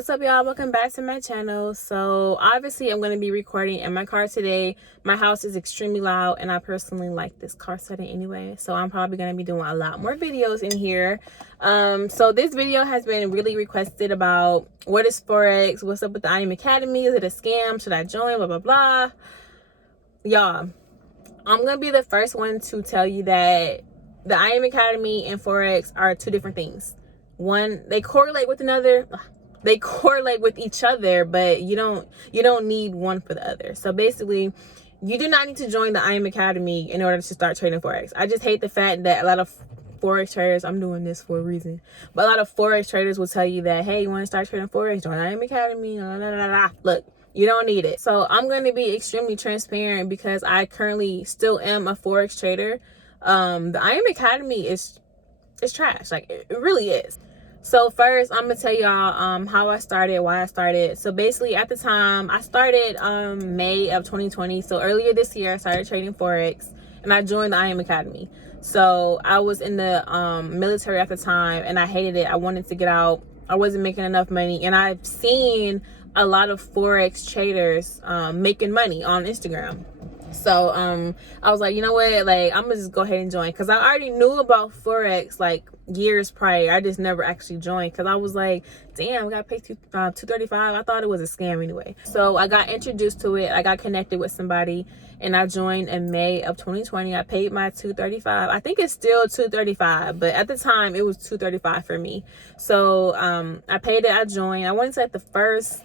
What's up, y'all? Welcome back to my channel. So obviously I'm going to be recording in my car today. My house is extremely loud and I personally like this car setting anyway, so I'm probably going to be doing a lot more videos in here. So this video has been really requested about what is Forex, what's up with the I Am Academy, is it a scam, should I join, blah blah blah. Y'all, I'm going to be the first one to tell you that the I Am Academy and Forex are two different things. One, they correlate with another. They correlate with each other, but you don't need one for the other. So basically, you do not need to join the I Am Academy in order to start trading Forex. I just hate the fact that a lot of Forex traders, I'm doing this for a reason, but a lot of Forex traders will tell you that, hey, you want to start trading Forex, join the I Am Academy, blah, blah, blah, blah. Look, you don't need it. So I'm going to be extremely transparent because I currently still am a Forex trader. The I Am Academy is trash. Like, it really is. So first, I'm gonna tell y'all how I started, why I started. So basically, at the time, I started May of 2020. So earlier this year, I started trading Forex, and I joined the I Am Academy. So I was in the military at the time, and I hated it. I wanted to get out. I wasn't making enough money, and I've seen a lot of Forex traders making money on Instagram. So I was like, you know what, like, I'm gonna just go ahead and join, because I already knew about Forex like years prior. I just never actually joined because I was like, damn, I got paid $235. I thought it was a scam anyway. So I got introduced to it. I got connected with somebody and I joined in May of 2020. I paid my $235. I think it's still $235, but at the time it was $235 for me. So I paid it. I joined. I wanted to like the first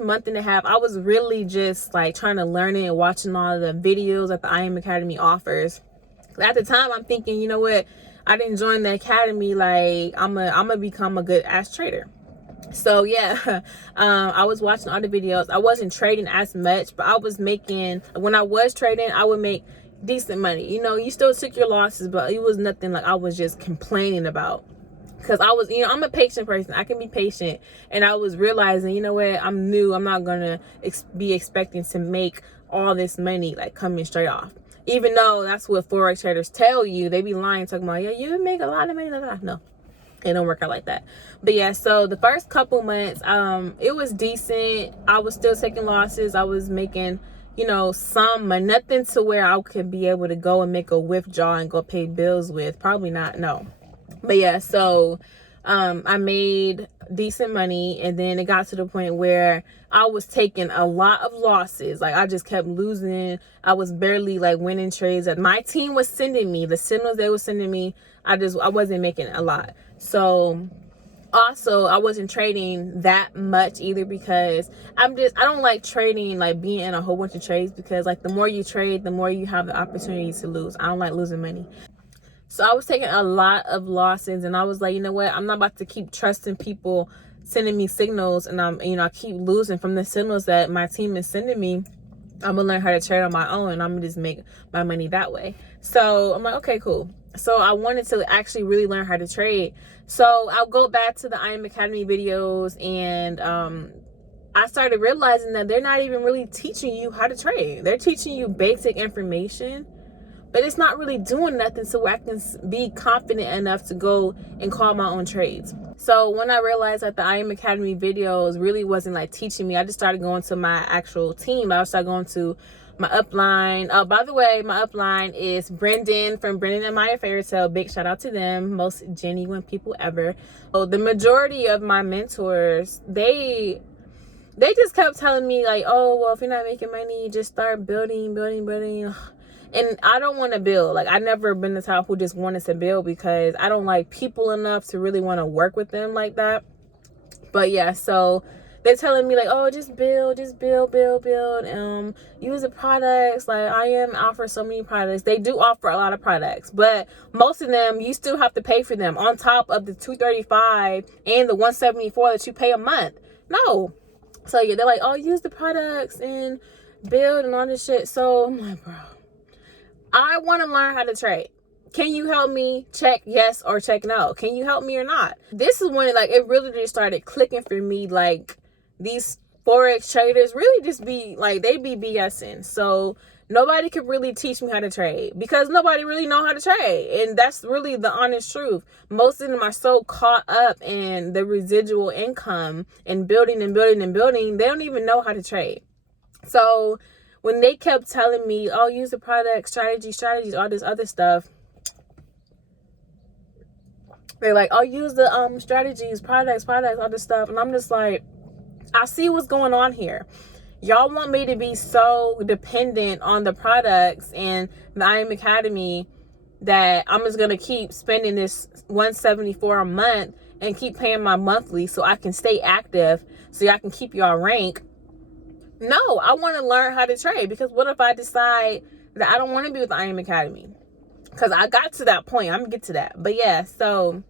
month and a half, I was really just like trying to learn it and watching all the videos that the I Am Academy offers. At the time, I'm thinking, you know what? I didn't join the academy. Like, I'm gonna become a good ass trader. So yeah, I was watching all the videos. I wasn't trading as much, but I was making, when I was trading, I would make decent money. You know, you still took your losses, but it was nothing like I was just complaining about. Because I was, I'm a patient person. I can be patient. And I was realizing, you know what, I'm new. I'm not going to be expecting to make all this money like coming straight off. Even though that's what Forex traders tell you. They be lying, talking about, yeah, you make a lot of money. No, it don't work out like that. But yeah, so the first couple months, it was decent. I was still taking losses. I was making, some, but nothing to where I could be able to go and make a withdrawal and go pay bills with. Probably not, no. But yeah, so I made decent money, and then it got to the point where I was taking a lot of losses. Like, I just kept losing. I was barely like winning trades that my team was sending me. The signals they were sending me, I wasn't making a lot. So also, I wasn't trading that much either, because I don't like trading, like being in a whole bunch of trades, because like the more you trade, the more you have the opportunity to lose. I don't like losing money. So I was taking a lot of losses, and I was like, you know what? I'm not about to keep trusting people sending me signals, and I keep losing from the signals that my team is sending me. I'm gonna learn how to trade on my own, and I'm gonna just make my money that way. So I'm like, okay, cool. So I wanted to actually really learn how to trade. So I'll go back to the I Am Academy videos, and I started realizing that they're not even really teaching you how to trade. They're teaching you basic information, but it's not really doing nothing so I can be confident enough to go and call my own trades. So when I realized that the I Am Academy videos really wasn't like teaching me, I just started going to my actual team. I started going to my upline. By the way, my upline is Brendan from Brendan and Maya Fairy Tale. Big shout out to them. Most genuine people ever. So the majority of my mentors, they just kept telling me like, oh, well, if you're not making money, just start building. And I don't want to build. Like, I've never been the type who just wanted to build, because I don't like people enough to really want to work with them like that. But yeah, so they're telling me like, oh, just build. Use the products. Like, I Am offers so many products. They do offer a lot of products, but most of them you still have to pay for them on top of the $235 and the $174 that you pay a month. No. So yeah, they're like, oh, use the products and build and all this shit. So I'm like, bro, I want to learn how to trade. Can you help me? Check yes or check no. Can you help me or not? This is when like it really just started clicking for me. Like, these Forex traders really just be like, they be BSing. So nobody could really teach me how to trade because nobody really know how to trade. And that's really the honest truth. Most of them are so caught up in the residual income and building and building and building, they don't even know how to trade. So when they kept telling me, oh, use the product, strategies, all this other stuff, they're like, oh, use the strategies, products, all this stuff. And I'm just like, I see what's going on here. Y'all want me to be so dependent on the products and the IM Academy that I'm just going to keep spending this $174 a month and keep paying my monthly so I can stay active, so I can keep y'all rank. No, I want to learn how to trade, because what if I decide that I don't want to be with the IM Academy? Because I got to that point. I'm going to get to that. But yeah, so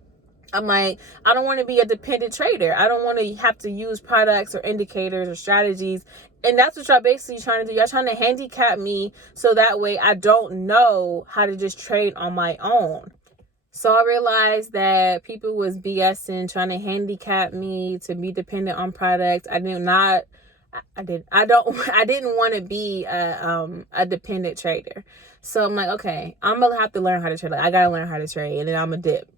I'm like, I don't want to be a dependent trader. I don't want to have to use products or indicators or strategies. And that's what y'all basically trying to do. Y'all trying to handicap me so that way I don't know how to just trade on my own. So I realized that people was BSing, trying to handicap me to be dependent on products. I didn't want to be a dependent trader. So I'm like, okay, I'm gonna have to learn how to trade. Like, I gotta learn how to trade, and then I'm a dip.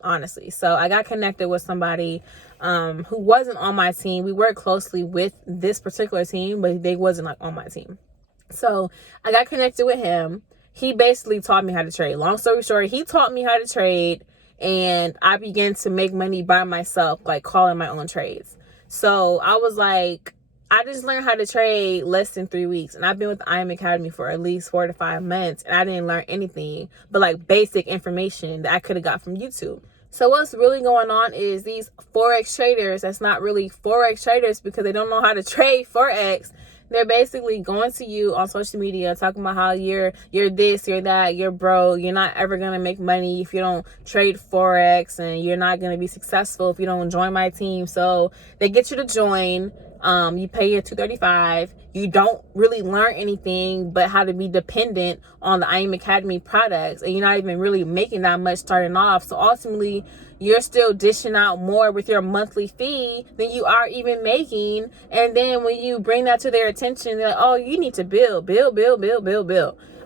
Honestly. So I got connected with somebody who wasn't on my team. We worked closely with this particular team, but they wasn't like on my team. So I got connected with him. He basically taught me how to trade. Long story short, he taught me how to trade, and I began to make money by myself, like calling my own trades. So I was like, I just learned how to trade less than 3 weeks, and I've been with the IM Academy for at least 4 to 5 months, and I didn't learn anything but like basic information that I could have got from YouTube. So what's really going on is these Forex traders that's not really Forex traders because they don't know how to trade Forex. They're basically going to you on social media talking about how you're this, you're that, you're broke, you're not ever going to make money if you don't trade Forex, and you're not going to be successful if you don't join my team. So they get you to join. You pay your $235. You don't really learn anything but how to be dependent on the IM Academy products, and you're not even really making that much starting off. So ultimately, you're still dishing out more with your monthly fee than you are even making. And then when you bring that to their attention, they're like, oh, you need to build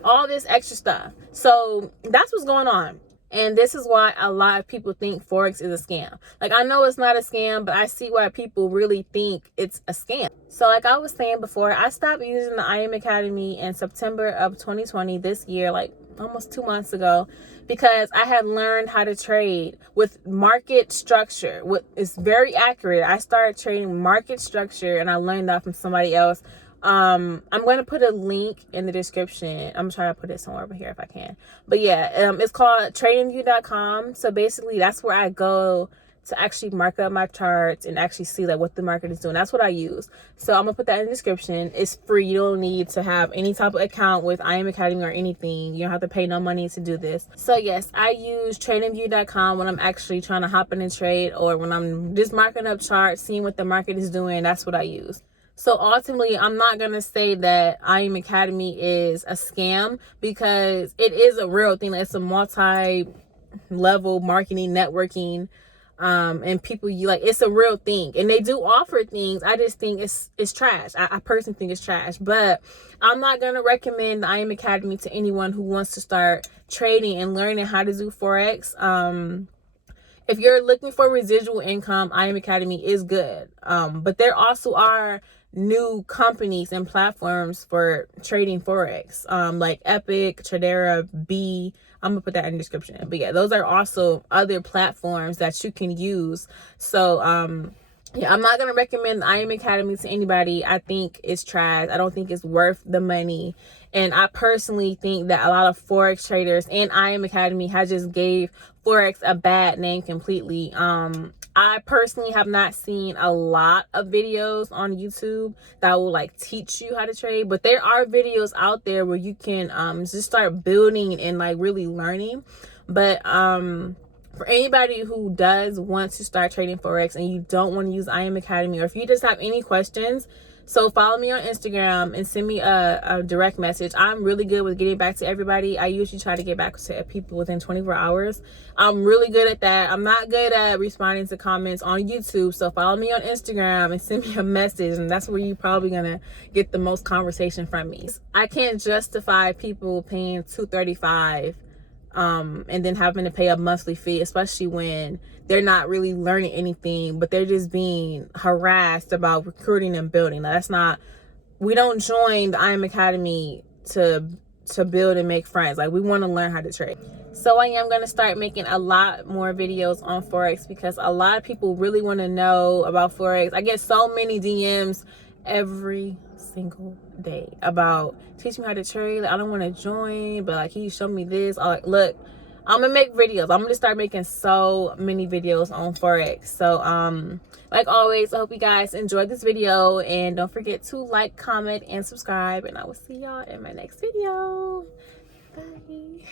all this extra stuff. So that's what's going on. And this is why a lot of people think Forex is a scam. Like, I know it's not a scam, but I see why people really think it's a scam. So like I was saying before, I stopped using the IM Academy in September of 2020, this year, like almost 2 months ago, because I had learned how to trade with market structure. It's very accurate. I started trading market structure, and I learned that from somebody else. I'm going to put a link in the description. I'm trying to put it somewhere over here if I can. But yeah, it's called tradingview.com. So basically that's where I go to actually mark up my charts and actually see like what the market is doing. That's what I use. So I'm gonna put that in the description. It's free. You don't need to have any type of account with IM Academy or anything. You don't have to pay no money to do this. So yes, I use tradingview.com when I'm actually trying to hop in and trade, or when I'm just marking up charts, seeing what the market is doing. That's what I use. So ultimately, I'm not going to say that IM Academy is a scam, because it is a real thing. It's a multi-level marketing, networking, and people, it's a real thing. And they do offer things. I just think it's trash. I personally think it's trash. But I'm not going to recommend the IM Academy to anyone who wants to start trading and learning how to do Forex. If you're looking for residual income, IM Academy is good. But there also are new companies and platforms for trading Forex, like Epic, Tradera, B. I'm gonna put that in the description. But yeah, those are also other platforms that you can use. So yeah, I'm not gonna recommend the IM Academy to anybody. I think it's trash. I don't think it's worth the money. And I personally think that a lot of Forex traders and IM Academy has just gave Forex a bad name completely. I personally have not seen a lot of videos on YouTube that will like teach you how to trade, but there are videos out there where you can just start building and like really learning. But for anybody who does want to start trading Forex and you don't want to use IM Academy, or if you just have any questions, So follow me on Instagram and send me a direct message. I'm really good with getting back to everybody. I usually try to get back to people within 24 hours. I'm really good at that. I'm not good at responding to comments on YouTube. So follow me on Instagram and send me a message, and that's where you're probably gonna get the most conversation from me. I can't justify people paying $235 and then having to pay a monthly fee, especially when they're not really learning anything, but they're just being harassed about recruiting and building. Now, that's not, we don't join the IM Academy to build and make friends. Like, we want to learn how to trade. So I am going to start making a lot more videos on Forex because a lot of people really want to know about Forex. I get so many DMs every single day about teach me how to trade. Like, I don't want to join, but like, can you show me this? Like, look, I'm gonna make videos. I'm gonna start making so many videos on Forex. So like always, I hope you guys enjoyed this video, and don't forget to like, comment, and subscribe, and I will see y'all in my next video. Bye.